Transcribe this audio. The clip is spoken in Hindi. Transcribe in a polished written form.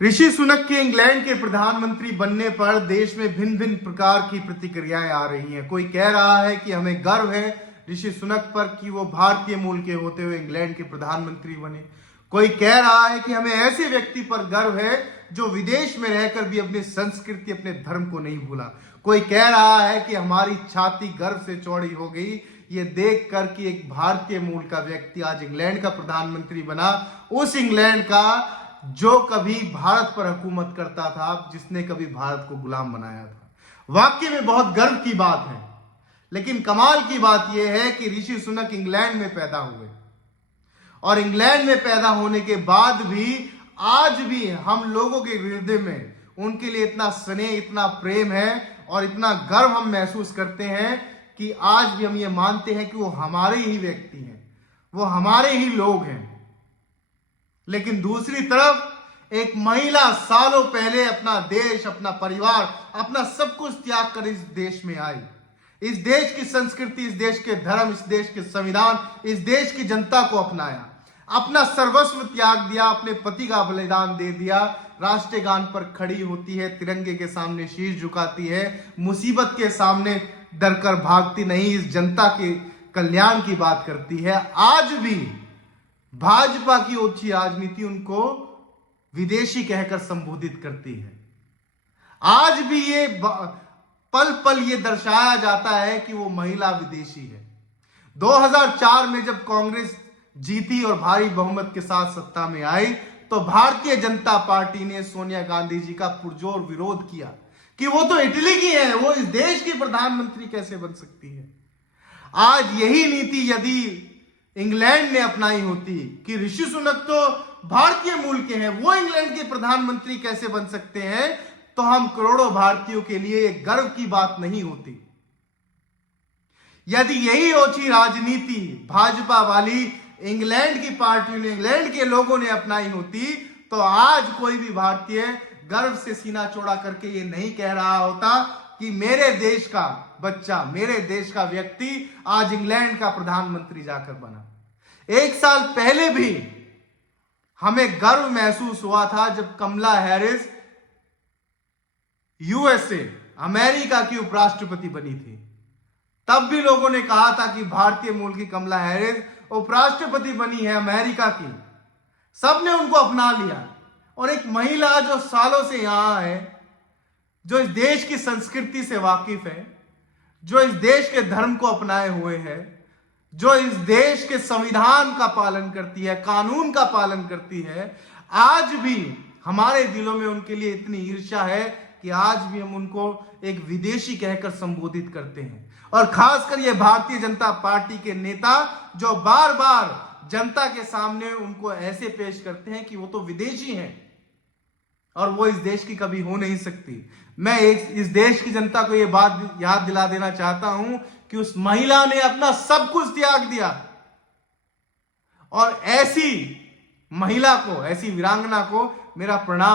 ऋषि सुनक के इंग्लैंड के प्रधानमंत्री बनने पर देश में भिन्न भिन्न प्रकार की प्रतिक्रियाएं आ रही हैं। कोई कह रहा है कि हमें गर्व है ऋषि सुनक पर कि वो भारतीय मूल के होते हुए इंग्लैंड के प्रधानमंत्री बने। कोई कह रहा है कि हमें ऐसे व्यक्ति पर गर्व है जो विदेश में रहकर भी अपनी संस्कृति अपने धर्म को नहीं भूला। कोई कह रहा है कि हमारी छाती गर्व से चौड़ी हो गई ये देख कर कि एक भारतीय मूल का व्यक्ति आज इंग्लैंड का प्रधानमंत्री बना, उस इंग्लैंड का जो कभी भारत पर हुकूमत करता था, जिसने कभी भारत को गुलाम बनाया था। वाकई में बहुत गर्व की बात है। लेकिन कमाल की बात यह है कि ऋषि सुनक इंग्लैंड में पैदा हुए और इंग्लैंड में पैदा होने के बाद भी आज भी हम लोगों के हृदय में उनके लिए इतना स्नेह, इतना प्रेम है और इतना गर्व हम महसूस करते हैं कि आज भी हम ये मानते हैं कि वो हमारे ही व्यक्ति हैं, वो हमारे ही लोग हैं। लेकिन दूसरी तरफ एक महिला सालों पहले अपना देश, अपना परिवार, अपना सब कुछ त्याग कर इस देश में आई। इस देश की संस्कृति, इस देश के धर्म, इस देश के संविधान, इस देश की जनता को अपनाया, अपना सर्वस्व त्याग दिया, अपने पति का बलिदान दे दिया, राष्ट्रीय गान पर खड़ी होती है, तिरंगे के सामने शीश झुकाती है, मुसीबत के सामने डरकर भागती नहीं, इस जनता के कल्याण की बात करती है। आज भी भाजपा की ओछी राजनीति उनको विदेशी कहकर संबोधित करती है। आज भी ये पल पल ये दर्शाया जाता है कि वो महिला विदेशी है। 2004 में जब कांग्रेस जीती और भारी बहुमत के साथ सत्ता में आई तो भारतीय जनता पार्टी ने सोनिया गांधी जी का पुरजोर विरोध किया कि वो तो इटली की है, वो इस देश की प्रधानमंत्री कैसे बन सकती है। आज यही नीति यदि इंग्लैंड ने अपनाई होती कि ऋषि सुनक तो भारतीय मूल के हैं, वो इंग्लैंड के प्रधानमंत्री कैसे बन सकते हैं, तो हम करोड़ों भारतीयों के लिए एक गर्व की बात नहीं होती। यदि यही ओछी राजनीति भाजपा वाली इंग्लैंड की पार्टी ने, इंग्लैंड के लोगों ने अपनाई होती तो आज कोई भी भारतीय गर्व से सीना चौड़ा करके ये नहीं कह रहा होता कि मेरे देश का बच्चा, मेरे देश का व्यक्ति आज इंग्लैंड का प्रधानमंत्री जाकर बना। एक साल पहले भी हमें गर्व महसूस हुआ था जब कमला हैरिस यूएसए, अमेरिका की उपराष्ट्रपति बनी थी। तब भी लोगों ने कहा था कि भारतीय मूल की कमला हैरिस उपराष्ट्रपति बनी है अमेरिका की। सबने उनको अपना लिया और एक महिला जो सालों से यहां है, जो इस देश की संस्कृति से वाकिफ है, जो इस देश के धर्म को अपनाए हुए है, जो इस देश के संविधान का पालन करती है, कानून का पालन करती है, आज भी हमारे दिलों में उनके लिए इतनी ईर्ष्या है कि आज भी हम उनको एक विदेशी कहकर संबोधित करते हैं। और खासकर ये भारतीय जनता पार्टी के नेता जो बार बार जनता के सामने उनको ऐसे पेश करते हैं कि वो तो विदेशी हैं और वो इस देश की कभी हो नहीं सकती। मैं इस देश की जनता को ये बात याद दिला देना चाहता हूं कि उस महिला ने अपना सब कुछ त्याग दिया और ऐसी महिला को, ऐसी वीरांगना को मेरा प्रणाम।